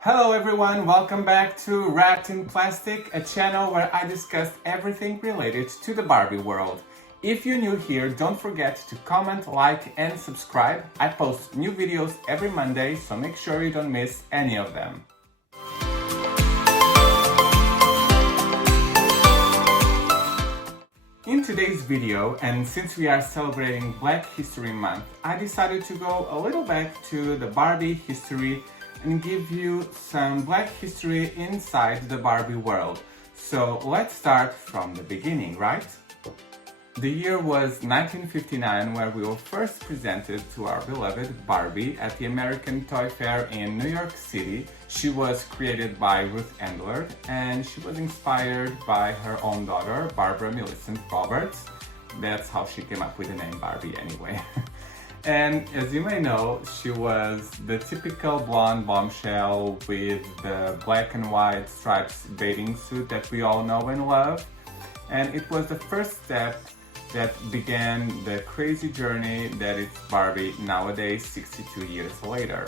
Hello everyone, welcome back to Wrapped in Plastic, a channel where I discuss everything related to the Barbie world. If you're new here, don't forget to comment, like and subscribe. I post new videos every Monday, so make sure you don't miss any of them. In today's video, and since we are celebrating Black History Month, I decided to go a little back to the Barbie history and give you some Black history inside the Barbie world. So let's start from the beginning, right? The year was 1959, where we were first presented to our beloved Barbie at the American Toy Fair in New York City. She was created by Ruth Endler, and she was inspired by her own daughter, Barbara Millicent Roberts. That's how she came up with the name Barbie anyway. And as you may know, she was the typical blonde bombshell with the black and white stripes bathing suit that we all know and love. And it was the first step that began the crazy journey that is Barbie nowadays, 62 years later.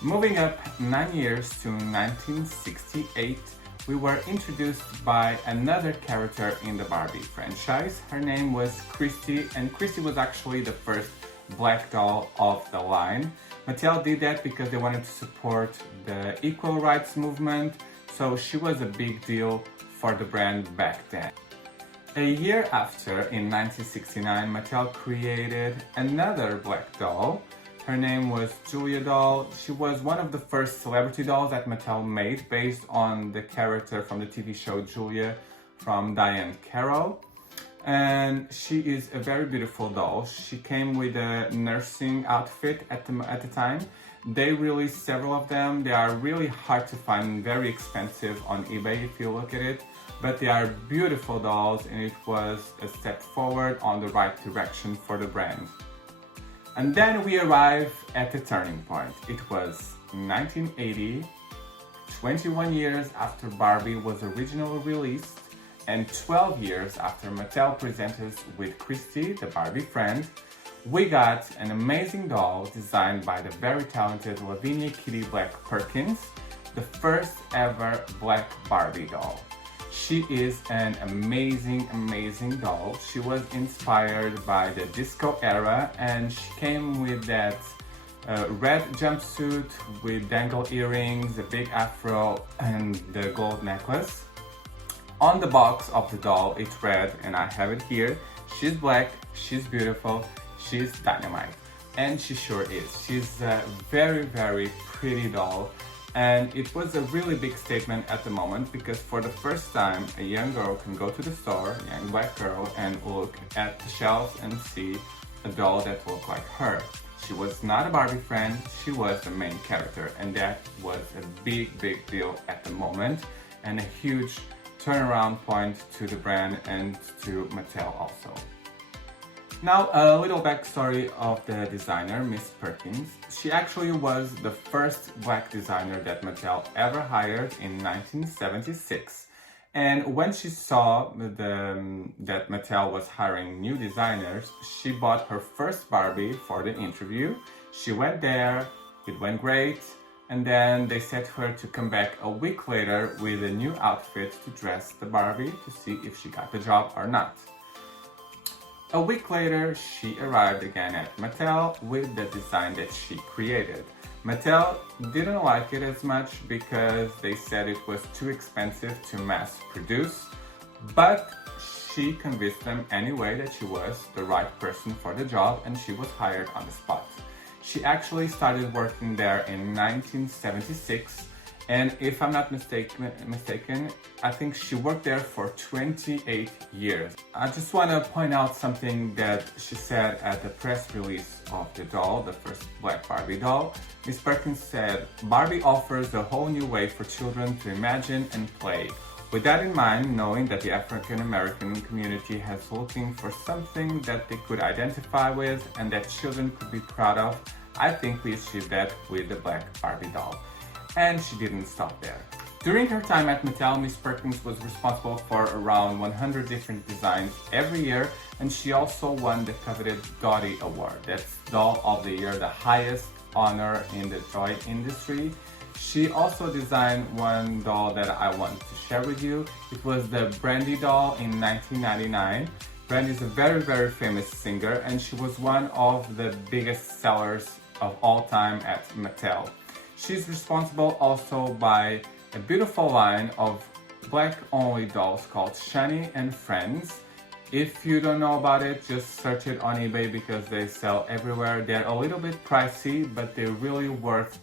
Moving up 9 years to 1968, we were introduced by another character in the Barbie franchise. Her name was Christy, and Christy was actually the first black doll of the line. Mattel did that because they wanted to support the equal rights movement, so she was a big deal for the brand back then. A year after, in 1969, Mattel created another black doll. Her name was Julia doll. She was one of the first celebrity dolls that Mattel made based on the character from the TV show Julia from Diane Carroll. And she is a very beautiful doll. She came with a nursing outfit at the time. They released several of them. They are really hard to find, very expensive on eBay if you look at it. But they are beautiful dolls, and it was a step forward on the right direction for the brand. And then we arrive at a turning point. It was 1980, 21 years after Barbie was originally released, and 12 years after Mattel presented us with Christy, the Barbie friend. We got an amazing doll designed by the very talented Lavinia Kitty Black Perkins, the first ever Black Barbie doll. She is an amazing doll. She was inspired by the disco era, and she came with that red jumpsuit with dangle earrings, a big afro, and the gold necklace. On the box of the doll, it read, and I have it here, she's black, she's beautiful, she's dynamite. And she sure is. She's a very pretty doll. And it was a really big statement at the moment because for the first time a young girl can go to the store, a young black girl, and look at the shelves and see a doll that looked like her. She was not a Barbie friend, she was the main character, and that was a big deal at the moment and a huge turnaround point to the brand and to Mattel also. Now, a little backstory of the designer, Miss Perkins. She actually was the first black designer that Mattel ever hired in 1976. And when she saw that Mattel was hiring new designers, she bought her first Barbie for the interview. She went there, it went great, and then they set her to come back a week later with a new outfit to dress the Barbie to see if she got the job or not. A week later, she arrived again at Mattel with the design that she created. Mattel didn't like it as much because they said it was too expensive to mass produce, but she convinced them anyway that she was the right person for the job, and she was hired on the spot. She actually started working there in 1976. And if I'm not mistaken, I think she worked there for 28 years. I just want to point out something that she said at the press release of the doll, the first Black Barbie doll. Miss Perkins said, "Barbie offers a whole new way for children to imagine and play. With that in mind, knowing that the African American community has looking for something that they could identify with and that children could be proud of, I think we achieved that with the Black Barbie doll." And she didn't stop there. During her time at Mattel, Miss Perkins was responsible for around 100 different designs every year, and she also won the coveted Gotti Award. That's Doll of the Year, the highest honor in the toy industry. She also designed one doll that I want to share with you. It was the Brandy doll in 1999. Brandy is a very, very famous singer, and she was one of the biggest sellers of all time at Mattel. She's responsible also by a beautiful line of black-only dolls called Shani and Friends. If you don't know about it, just search it on eBay because they sell everywhere. They're a little bit pricey, but they're really worth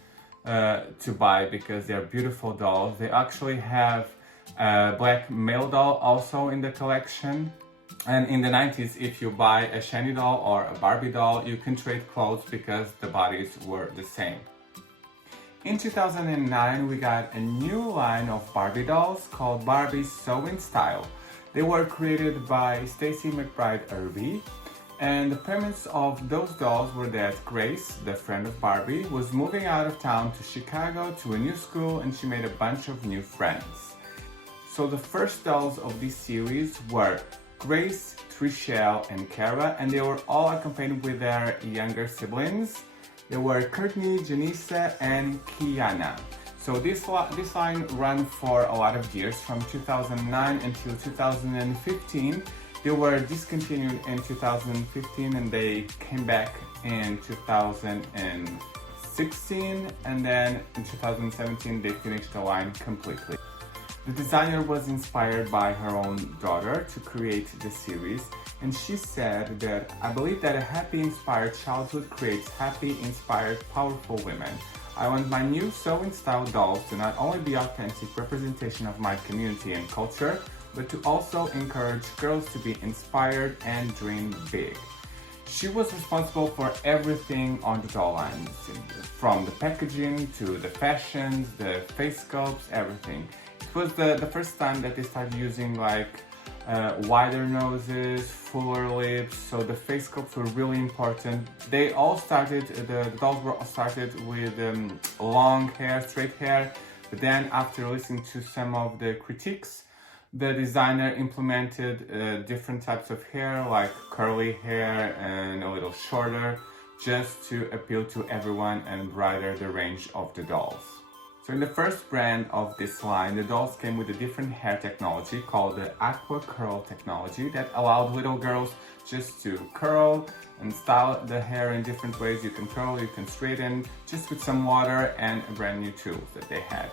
to buy because they're beautiful dolls. They actually have a black male doll also in the collection. And in the 90s, if you buy a Shani doll or a Barbie doll, you can trade clothes because the bodies were the same. In 2009, we got a new line of Barbie dolls called Barbie Sew in Style. They were created by Stacy McBride Irby, and the premise of those dolls were that Grace, the friend of Barbie, was moving out of town to Chicago to a new school, and she made a bunch of new friends. So the first dolls of this series were Grace, Trishelle, and Kara, and they were all accompanied with their younger siblings. They were Courtney, Janissa, and Kiana. So this line ran for a lot of years, from 2009 until 2015. They were discontinued in 2015 and they came back in 2016, and then in 2017 they finished the line completely. The designer was inspired by her own daughter to create the series, and she said that, "I believe that a happy, inspired childhood creates happy, inspired, powerful women. I want my new sewing style dolls to not only be authentic representation of my community and culture, but to also encourage girls to be inspired and dream big." She was responsible for everything on the doll line, from the packaging to the fashions, the face sculpts, everything. It was the first time that they started using wider noses, fuller lips, so the face sculpts were really important. They all started, the dolls were all started with long hair, straight hair, but then after listening to some of the critiques, the designer implemented different types of hair, like curly hair and a little shorter, just to appeal to everyone and broaden the range of the dolls. So in the first brand of this line, the dolls came with a different hair technology called the Aqua Curl technology that allowed little girls just to curl and style the hair in different ways. You can curl, you can straighten, just with some water and a brand new tools that they had.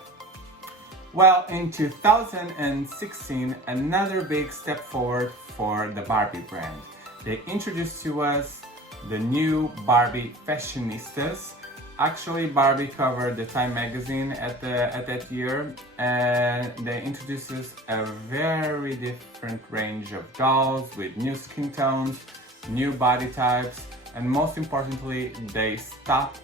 Well, in 2016, another big step forward for the Barbie brand. They introduced to us the new Barbie Fashionistas. Actually, Barbie covered the Time magazine at that year, and they introduced us a very different range of dolls with new skin tones, new body types, and most importantly, they stopped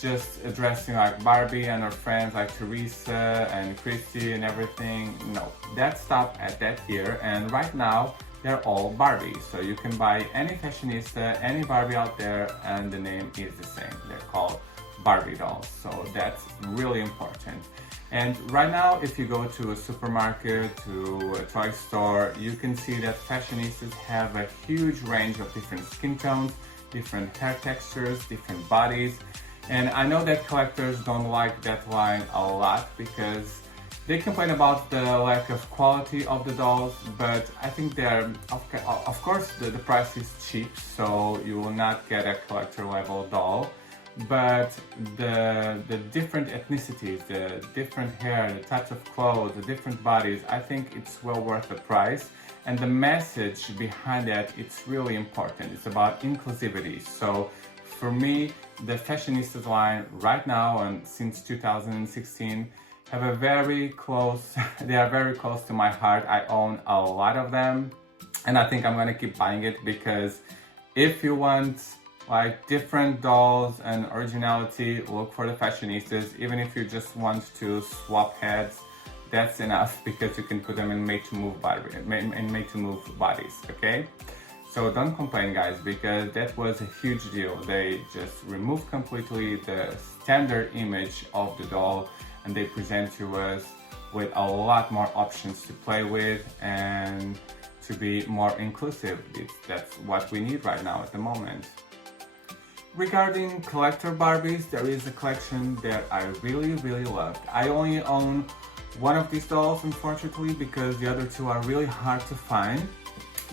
just dressing like Barbie and her friends like Teresa and Christy and everything. No, that stopped at that year, and right now they're all Barbie. So you can buy any fashionista, any Barbie out there, and the name is the same. They're called Barbie dolls, so that's really important. And right now, if you go to a supermarket, to a toy store, you can see that fashionistas have a huge range of different skin tones, different hair textures, different bodies. And I know that collectors don't like that line a lot because they complain about the lack of quality of the dolls, but I think they're, of course, the price is cheap, so you will not get a collector level doll. But the different ethnicities, the different hair, the types of clothes, the different bodies, I think it's well worth the price. And the message behind that, it's really important. It's about inclusivity. So for me, the Fashionistas line right now and since 2016 have a very close, they are very close to my heart. I own a lot of them, and I think I'm gonna keep buying it because if you want like different dolls and originality, look for the Fashionistas. Even if you just want to swap heads, that's enough because you can put them in made-to-move bodies, okay? So don't complain, guys, because that was a huge deal. They just removed completely the standard image of the doll and they present to us with a lot more options to play with and to be more inclusive. That's what we need right now at the moment. Regarding collector Barbies, there is a collection that I really loved. I only own one of these dolls, unfortunately, because the other two are really hard to find.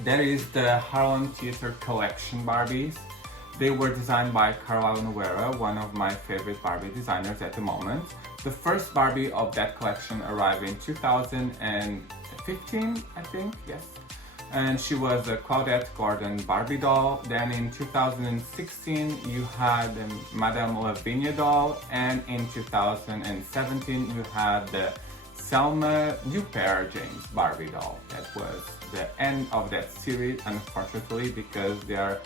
That is the Harlem Theater Collection Barbies. They were designed by Carlisle Noguera, one of my favorite Barbie designers at the moment. The first Barbie of that collection arrived in 2015, I think, yes. And she was a Claudette Gordon Barbie doll. Then in 2016 you had the Madame Lavinia doll, and in 2017 you had the Selma Dupert James Barbie doll. That was the end of that series, unfortunately, because they are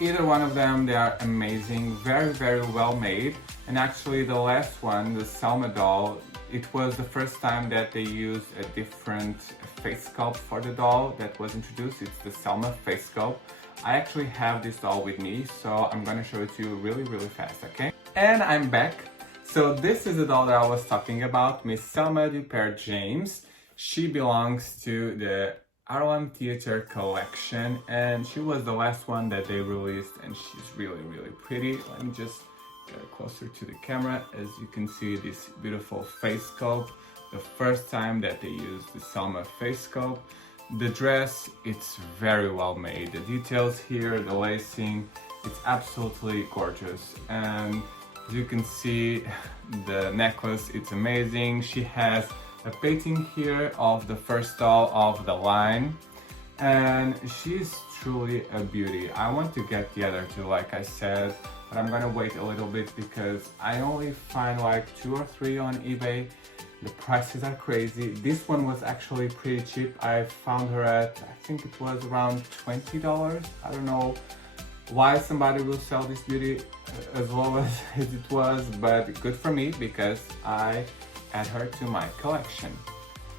either one of them, they are amazing, very well made. And actually the last one, the Selma doll, it was the first time that they used a different face sculpt for the doll that was introduced. It's the Selma face sculpt. I actually have this doll with me, so I'm gonna show it to you really fast, okay? And I'm back. So this is the doll that I was talking about, Miss Selma Dupert James. She belongs to the Harlem Theater Collection, and she was the last one that they released, and she's really pretty. Let me just get closer to the camera. As you can see, this beautiful face sculpt, the first time that they used the Selma face sculpt. The dress, it's very well made. The details here, the lacing, it's absolutely gorgeous. And as you can see, the necklace, it's amazing. She has a painting here of the first doll of the line, and she's truly a beauty. I want to get the other two, like I said, but I'm gonna wait a little bit because I only find like 2 or 3 on eBay. The prices are crazy. This one was actually pretty cheap. I found her at, I think it was around $20. I don't know why somebody will sell this beauty as low as it was, but good for me because I add her to my collection.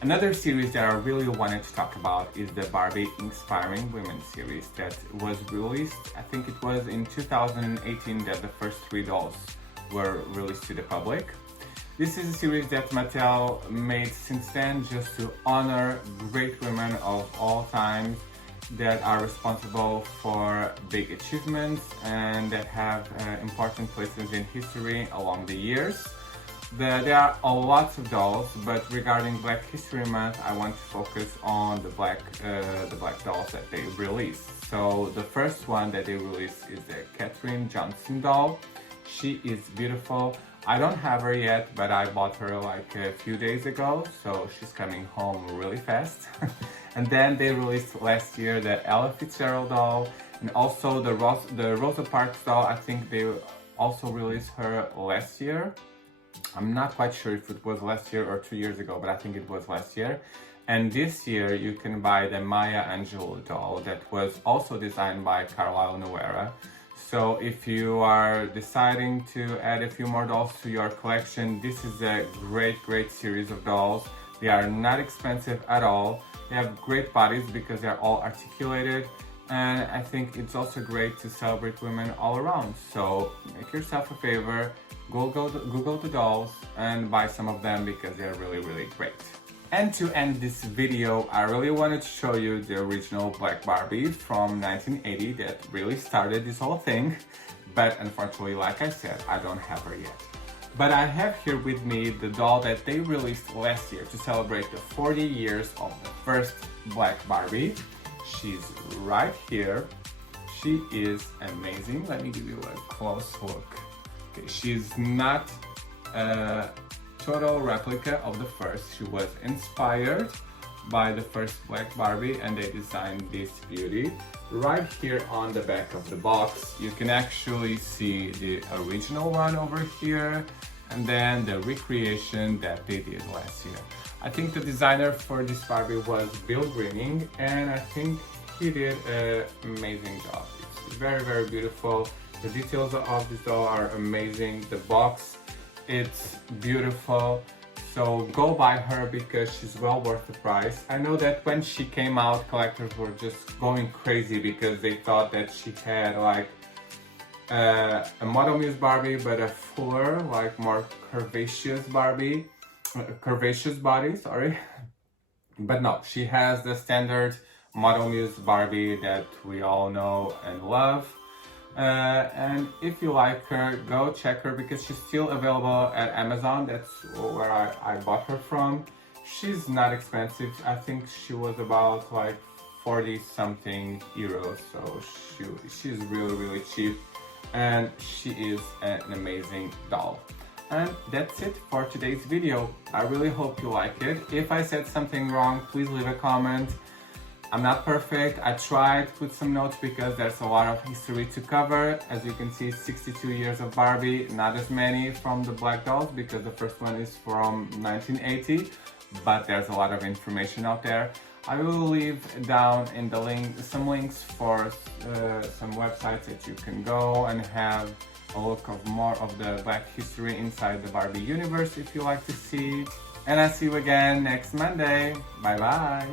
Another series that I really wanted to talk about is the Barbie Inspiring Women series that was released, I think it was in 2018 that the first 3 dolls were released to the public. This is a series that Mattel made since then just to honor great women of all times that are responsible for big achievements and that have important places in history along the years. There are a lot of dolls, but regarding Black History Month, I want to focus on the black dolls that they released. So the first one that they released is the Katherine Johnson doll. She is beautiful. I don't have her yet, but I bought her like a few days ago, so she's coming home really fast. And then they released last year the Ella Fitzgerald doll, and also the Rosa Parks doll. I think they also released her last year. I'm not quite sure if it was last year or 2 years ago, but I think it was last year. And this year you can buy the Maya Angelou doll that was also designed by Carlisle Noguera. So if you are deciding to add a few more dolls to your collection, this is a great series of dolls. They are not expensive at all. They have great bodies because they're all articulated. And I think it's also great to celebrate women all around. So make yourself a favor, Google the dolls and buy some of them because they're really great. And to end this video, I really wanted to show you the original Black Barbie from 1980 that really started this whole thing. But unfortunately, like I said, I don't have her yet. But I have here with me the doll that they released last year to celebrate the 40 years of the first Black Barbie. She's right here. She is amazing. Let me give you a close look. Okay, she's not a total replica of the first. She was inspired by the first Black Barbie and they designed this beauty. Right here on the back of the box, you can actually see the original one over here and then the recreation that they did last year. I think the designer for this Barbie was Bill Greening, and I think he did an amazing job. It's very beautiful. The details of this doll are amazing. The box, it's beautiful. So go buy her because she's well worth the price. I know that when she came out, collectors were just going crazy because they thought that she had like a Model Muse Barbie, but a fuller, like more curvaceous Barbie. Curvaceous body, sorry. But no, she has the standard Model Muse Barbie that we all know and love. And if you like her, go check her because she's still available at Amazon. That's where I bought her from. She's not expensive. I think she was about like 40 something euros. So she's really cheap, and she is an amazing doll. And that's it for today's video. I really hope you like it. If I said something wrong, please leave a comment. I'm not perfect. I tried to put some notes because there's a lot of history to cover. As you can see, 62 years of Barbie, not as many from the Black dolls because the first one is from 1980, but there's a lot of information out there. I will leave down in the link some links for some websites that you can go and have a look of more of the Black history inside the Barbie universe if you like to see. And I'll see you again next Monday. Bye bye.